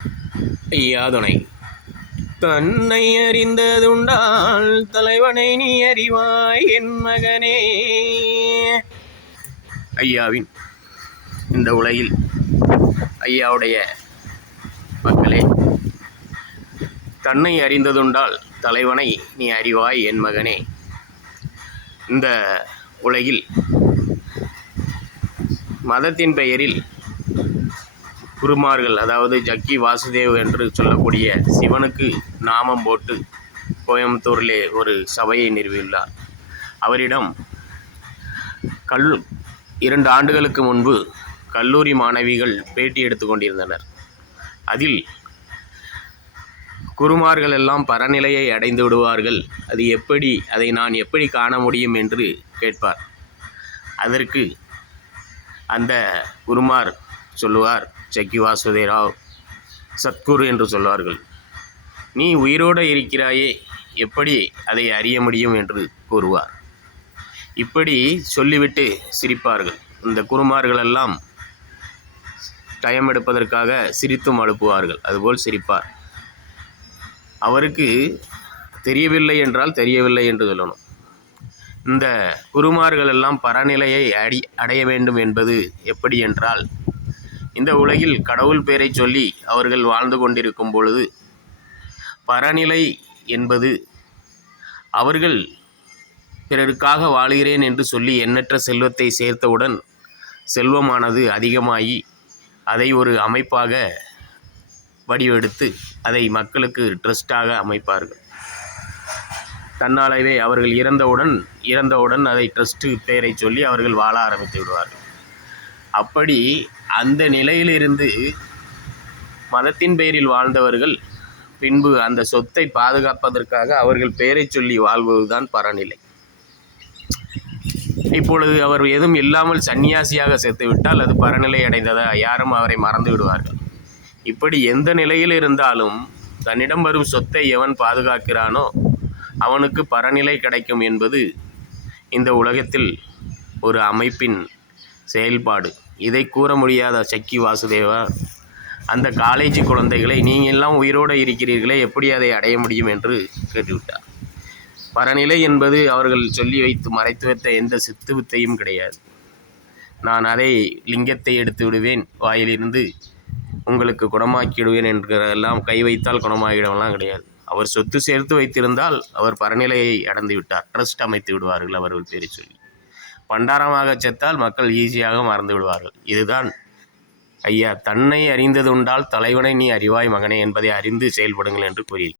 ஐயாதுணை தன்னை அறிந்ததுண்டால் தலைவனை நீ அறிவாய் என் மகனே. ஐயாவின் இந்த உலகில் ஐயாவுடைய மக்களே, தன்னை அறிந்ததுண்டால் தலைவனை நீ அறிவாய் என் மகனே. இந்த உலகில் மதத்தின் பெயரில் குருமார்கள், அதாவது ஜக்கி வாசுதேவ் என்று சொல்லக்கூடிய சிவனுக்கு நாமம் போட்டு கோயம்புத்தூரிலே ஒரு சபையை நிறுவியுள்ளார். அவரிடம் 2 ஆண்டுகளுக்கு முன்பு கல்லூரி மாணவிகள் பேட்டி எடுத்து கொண்டிருந்தனர். அதில் குருமார்கள் எல்லாம் பரநிலையை அடைந்து விடுவார்கள், அது எப்படி, அதை நான் எப்படி காண முடியும் என்று கேட்பார். அதற்கு அந்த குருமார் சொல்லுவார், ஜக்கி வாசுதேவ் சத்குரு என்று சொல்வார்கள், நீ உயிரோடு இருக்கிறாயே, எப்படி அதை அறிய முடியும் என்று கூறுவார். இப்படி சொல்லிவிட்டு சிரிப்பார்கள். இந்த குருமார்களெல்லாம் டைம் எடுப்பதற்காக சிரித்தும் அனுப்புவார்கள். அதுபோல் சிரிப்பார். அவருக்கு தெரியவில்லை என்றால் தெரியவில்லை என்று சொல்லணும். இந்த குருமார்கள் எல்லாம் பரநிலையை அடைய வேண்டும் என்பது எப்படி என்றால், இந்த உலகில் கடவுள் பெயரை சொல்லி அவர்கள் வாழ்ந்து கொண்டிருக்கும் பொழுது பரநிலை என்பது அவர்கள் பிறருக்காக வாழ்கிறேன் என்று சொல்லி எண்ணற்ற செல்வத்தை சேர்த்தவுடன் செல்வமானது அதிகமாகி அதை ஒரு அமைப்பாக வடிவெடுத்து அதை மக்களுக்கு ட்ரஸ்டாக அமைப்பார்கள். தன்னாலவே அவர்கள் இறந்தவுடன் அதை ட்ரஸ்ட்டு பெயரை சொல்லி அவர்கள் வாழ ஆரம்பித்து விடுவார்கள். அப்படி அந்த நிலையிலிருந்து மதத்தின் பெயரில் வாழ்ந்தவர்கள் பின்பு அந்த சொத்தை பாதுகாப்பதற்காக அவர்கள் பெயரை சொல்லி வாழ்வதுதான் பரநிலை. இப்பொழுது அவர் எதுவும் இல்லாமல் சன்னியாசியாக செத்துவிட்டால் அது பரநிலை அடைந்ததா, யாரும் அவரை மறந்து விடுவார்கள். இப்படி எந்த நிலையில் இருந்தாலும் தன்னிடம் வரும் சொத்தை எவன் பாதுகாக்கிறானோ அவனுக்கு பரநிலை கிடைக்கும் என்பது இந்த உலகத்தில் ஒரு அமைப்பின் செயல்பாடு. இதை கூற முடியாத ஜக்கி வாசுதேவா அந்த காலேஜ் குழந்தைகளை, நீங்கள் எல்லாம் உயிரோடு இருக்கிறீர்களே, எப்படி அதை அடைய முடியும் என்று கேட்டுவிட்டார். பரநிலை என்பது அவர்கள் சொல்லி வைத்து மறைத்து வைத்த எந்த சித்து வித்தையும் கிடையாது. நான் அதை லிங்கத்தை எடுத்து விடுவேன், வாயிலிருந்து உங்களுக்கு குணமாக்கிவிடுவேன் என்கிறதெல்லாம், கை வைத்தால் குணமாகிவிடலாம் கிடையாது. அவர் சொத்து சேர்த்து வைத்திருந்தால் அவர் பரநிலையை அடைந்து விட்டார். ட்ரஸ்ட் அமைத்து விடுவார்கள் அவர்கள் பேரை சொல்லி. பண்டாரமாக செத்தால் மக்கள் ஈஸியாக மறந்து விடுவார்கள். இதுதான் ஐயா தன்னை அறிந்ததுண்டால் தலைவனை நீ அறிவாய் மகனே என்பதை அறிந்து செயல்படுங்கள் என்று கூறியிருக்கிறார்.